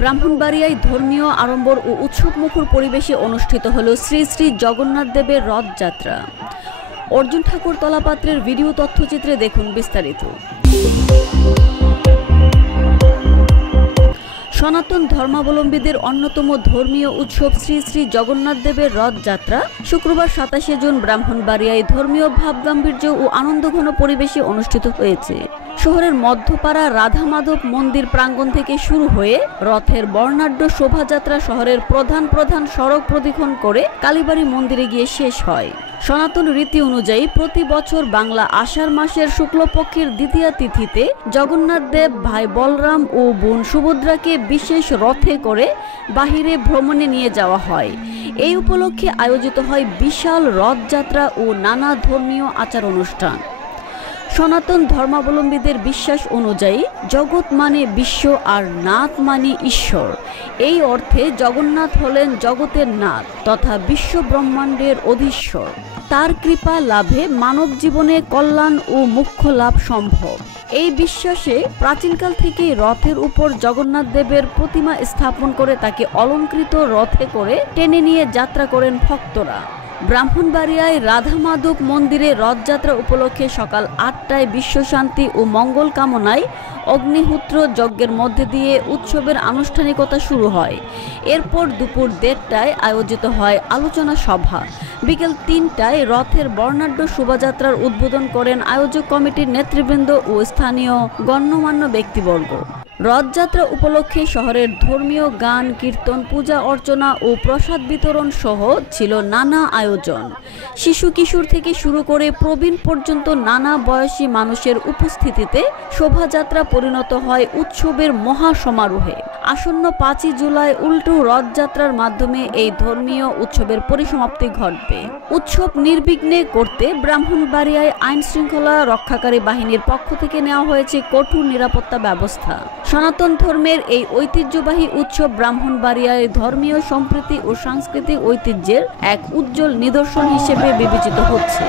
ব্রাহ্মণবাড়িয়ায় ধর্মীয় আড়ম্বর ও উৎসবমুখর পরিবেশে অনুষ্ঠিত হল শ্রী শ্রী জগন্নাথ দেবের রথযাত্রা। অর্জুন ঠাকুর তলাপাত্রের ভিডিও তথ্যচিত্রে দেখুন বিস্তারিত। সনাতন ধর্মাবলম্বীদের অন্যতম ধর্মীয় উৎসব শ্রী শ্রী জগন্নাথ দেবের রথযাত্রা শুক্রবার ২৭শে জুন ব্রাহ্মণবাড়িয়ায় ধর্মীয় ভাবগাম্ভীর্য ও আনন্দঘন পরিবেশে অনুষ্ঠিত হয়েছে। শহরের মধ্যপাড়া রাধা মাধব মন্দির প্রাঙ্গণ থেকে শুরু হয়ে রথের বর্ণাঢ্য শোভাযাত্রা শহরের প্রধান সড়ক প্রদক্ষিণ করে কালীবাড়ি মন্দিরে গিয়ে শেষ হয়। সনাতন রীতি অনুযায়ী প্রতি বছর বাংলা আষাঢ় মাসের শুক্লপক্ষের দ্বিতীয়া তিথিতে জগন্নাথ দেব ভাই বলরাম ও বোন সুভদ্রাকে বিশেষ রথে করে বাহিরে ভ্রমণে নিয়ে যাওয়া হয়। এই উপলক্ষে আয়োজিত হয় বিশাল রথযাত্রা ও নানা ধর্মীয় আচার অনুষ্ঠান। সনাতন ধর্মাবলম্বীদের বিশ্বাস অনুযায়ী জগৎ মানে বিশ্ব আর নাথ মানে ঈশ্বর। এই অর্থে জগন্নাথ হলেন জগতের নাথ তথা বিশ্ব ব্রহ্মাণ্ডের অধীশ্বর। তার কৃপা লাভে মানব জীবনে কল্যাণ ও মোক্ষ লাভ সম্ভব। এই বিশ্বাসে প্রাচীনকাল থেকেই রথের উপর জগন্নাথ দেবের প্রতিমা স্থাপন করে তাকে অলঙ্কৃত রথে করে টেনে নিয়ে যাত্রা করেন ভক্তরা। ব্রাহ্মণবাড়িয়ায় রাধা মাধব মন্দিরে রথযাত্রা উপলক্ষে সকাল ৮টায় বিশ্বশান্তি ও মঙ্গল কামনায় অগ্নিহোত্র যজ্ঞের মধ্যে দিয়ে উৎসবের আনুষ্ঠানিকতা শুরু হয়। এরপর দুপুর ১:৩০টায় আয়োজিত হয় আলোচনা সভা। বিকেল ৩টায় রথের বর্ণাঢ্য শোভাযাত্রার উদ্বোধন করেন আয়োজক কমিটির নেতৃবৃন্দ ও স্থানীয় গণ্যমান্য ব্যক্তিবর্গ। রথযাত্রা উপলক্ষে শহরের ধর্মীয় গান, কীর্তন, পূজা অর্চনা ও প্রসাদ বিতরণ সহ ছিল নানা আয়োজন। শিশু কিশোর থেকে শুরু করে প্রবীণ পর্যন্ত নানা বয়সী মানুষের উপস্থিতিতে শোভাযাত্রা পরিণত হয় উৎসবের মহা সমারোহে। আসন্ন ৫ই জুলাই উল্টো রথযাত্রার মাধ্যমে এই ধর্মীয় উৎসবের পরিসমাপ্তি ঘটবে। উৎসব নির্বিঘ্নে করতে ব্রাহ্মণবাড়িয়ায় আইন শৃঙ্খলা রক্ষাকারী বাহিনীর পক্ষ থেকে নেওয়া হয়েছে কঠোর নিরাপত্তা ব্যবস্থা। সনাতন ধর্মের এই ঐতিহ্যবাহী উৎসব ব্রাহ্মণবাড়িয়ায় ধর্মীয় সম্প্রীতি ও সাংস্কৃতিক ঐতিহ্যের এক উজ্জ্বল নিদর্শন হিসেবে বিবেচিত হচ্ছে।